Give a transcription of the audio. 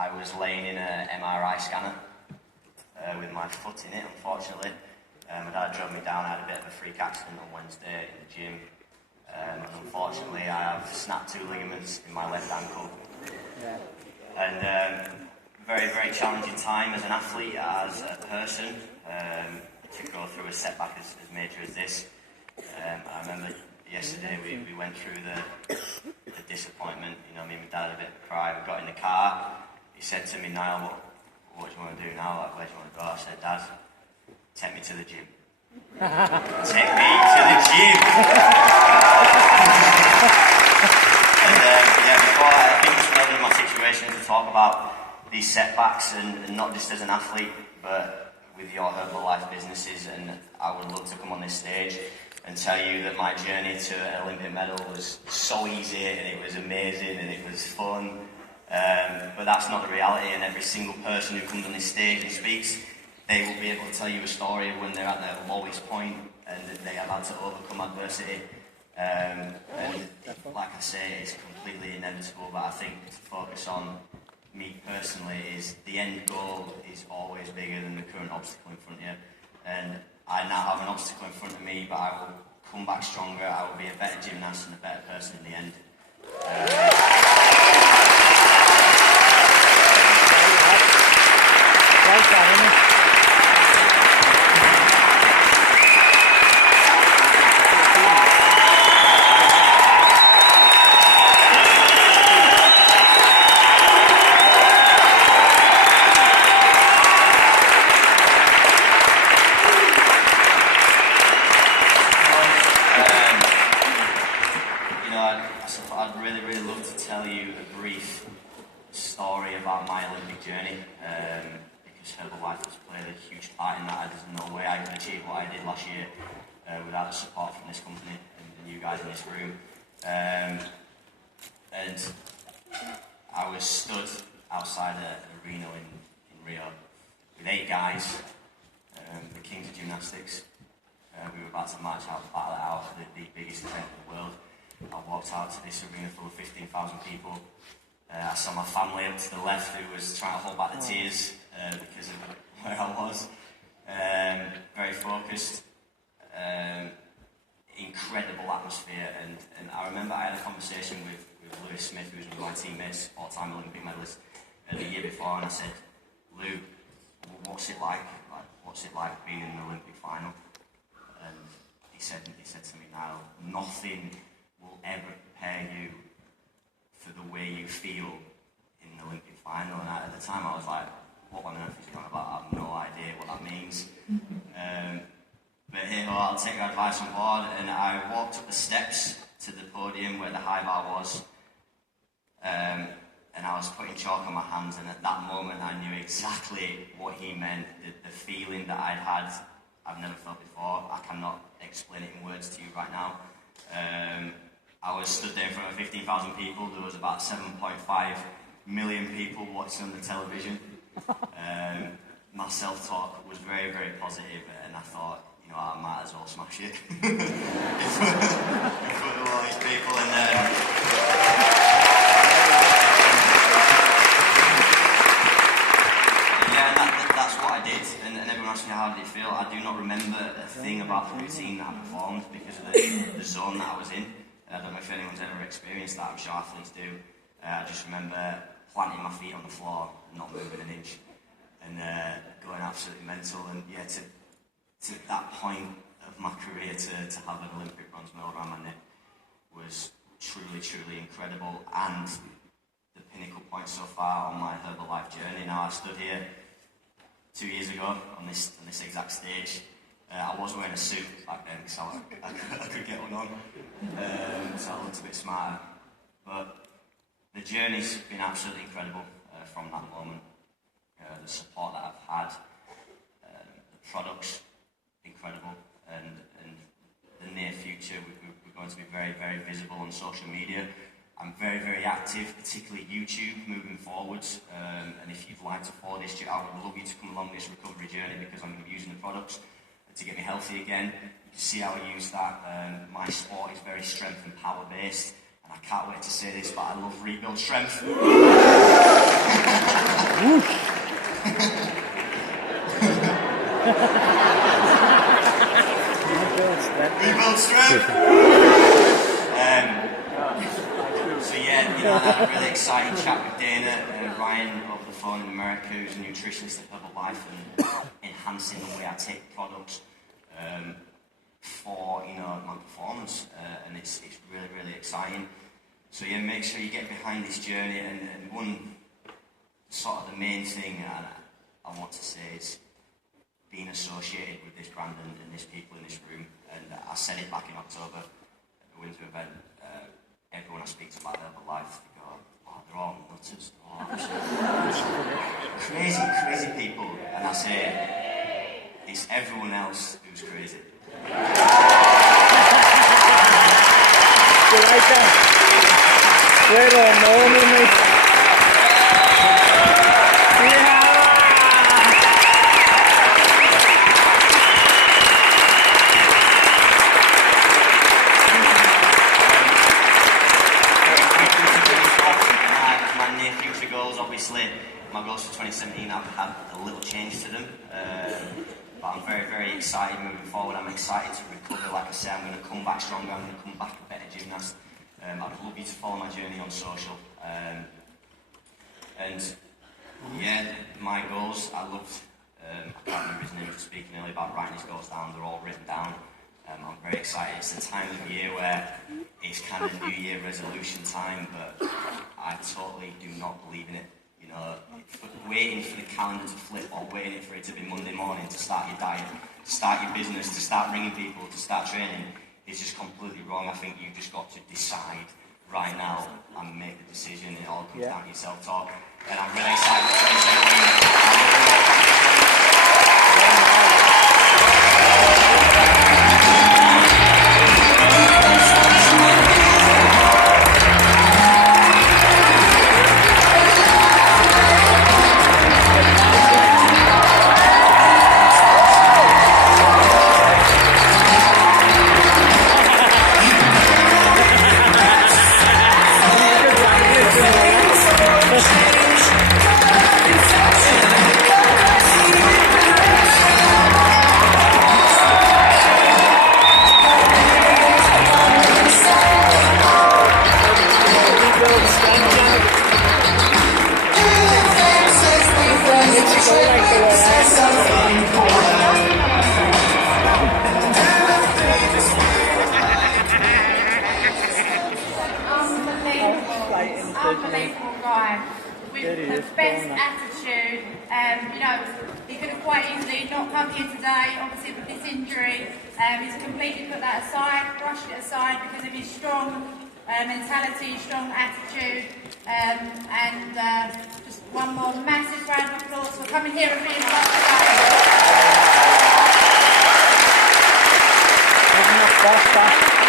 I was laying in an MRI scanner with my foot in it, unfortunately. My dad drove me down. I had a bit of a freak accident on Wednesday in the gym. And unfortunately, I have snapped 2 ligaments in my left ankle. Yeah. And very, very challenging time as an athlete, as a person, to go through a setback as major as this. I remember yesterday we went through the disappointment. You know, me and my dad had a bit of a cry. We got in the car. He said to me, "Nile, what do you want to do now? Like, where do you want to go?" I said, "Dad, take me to the gym." Take me to the gym. And before I think it's relevant in my situation to talk about these setbacks, and not just as an athlete, but with your Herbalife businesses. And I would love to come on this stage and tell you that my journey to an Olympic medal was so easy, and it was amazing, and it was fun. But that's not the reality, and every single person who comes on this stage and speaks, they will be able to tell you a story of when they're at their lowest point and that they have had to overcome adversity. And like I say, it's completely inevitable, but I think to focus on me personally is the end goal is always bigger than the current obstacle in front of you. And I now have an obstacle in front of me, but I will come back stronger. I will be a better gymnast and a better person in the end. I'd really love to tell you a brief story about my Olympic journey, because Herbalife has played a huge part in that. There's no way I could achieve what I did last year without the support from this company and you guys in this room. And I was stood outside an arena in Rio with 8 guys, the kings of gymnastics. We were about to march out, battle it out, the biggest event in the world. I walked out to this arena full of 15,000 people. I saw my family up to the left who was trying to hold back the tears because of where I was. Very focused, incredible atmosphere, and I remember I had a conversation with Lewis Smith, who was one of my teammates, all-time Olympic medalist, the year before, and I said, "Lou, what's it like? What's it like being in an Olympic final?" And he said to me, "Nile, nothing will ever prepare you for the way you feel in the Olympic final." And at the time I was like, what on earth is he on about? I have no idea what that means. But here, I'll take your advice on board, and I walked up the steps to the podium where the high bar was, and I was putting chalk on my hands, and at that moment I knew exactly what he meant, the feeling that I'd had, I've never felt before. I cannot explain it in words to you right now. I was stood there in front of 15,000 people. There was about 7.5 million people watching on the television. My self-talk was very, very positive, and I thought, you know, I might as well smash it in front of all these people. That's what I did. And everyone asked me, how did it feel? I do not remember a thing about the routine that I performed because of the zone that I was in. I don't know if anyone's ever experienced that. I'm sure athletes do. I just remember planting my feet on the floor and not moving an inch, and going absolutely mental. And yeah, to that point of my career, to have an Olympic bronze medal around my neck was truly incredible, and the pinnacle point so far on my Herbalife journey. Now, I stood here 2 years ago on this exact stage. I was wearing a suit back then, so I could get one on, so I looked a bit smarter. But the journey's been absolutely incredible from that moment. The support that I've had, the products, incredible, and the near future, we're going to be very, very visible on social media. I'm very, very active, particularly YouTube, moving forwards. And if you'd like to follow this, I would love you to come along this recovery journey, because I'm going to be using the products to get me healthy again. You can see how I use that. My sport is very strength and power based, and I can't wait to say this, but I love rebuild strength. met Ryan over the phone in America, who's a nutritionist at Herbalife, and enhancing the way I take products for my performance, and it's really, really exciting. So yeah, make sure you get behind this journey, and one sort of the main thing I want to say is being associated with this brand and these people in this room. And I said it back in October at the winter event. Everyone I speak to about Herbalife, they go, "Oh, they're all nutters. Crazy people." And I say, it's everyone else who's crazy. Obviously, my goals for 2017, I've had a little change to them, but I'm very, very excited moving forward. I'm excited to recover. Like I say, I'm going to come back stronger. I'm going to come back a better gymnast. I'd love you to follow my journey on social. And yeah, my goals, I loved, I can't remember his name for speaking earlier about writing his goals down. They're all written down. I'm very excited. It's the time of year where it's kind of New Year resolution time, but I totally do not believe in it. You know, waiting for the calendar to flip or waiting for it to be Monday morning to start your diet, to start your business, to start ringing people, to start training is just completely wrong. I think you've just got to decide right now and make the decision. It all comes down to your self-talk. And I'm really excited for 2017. Unbelievable guy with the best attitude. He could have quite easily not come here today, obviously with this injury. He's completely put that aside, brushed it aside because of his strong mentality, strong attitude, and just one more massive round of applause for coming here and being with us today.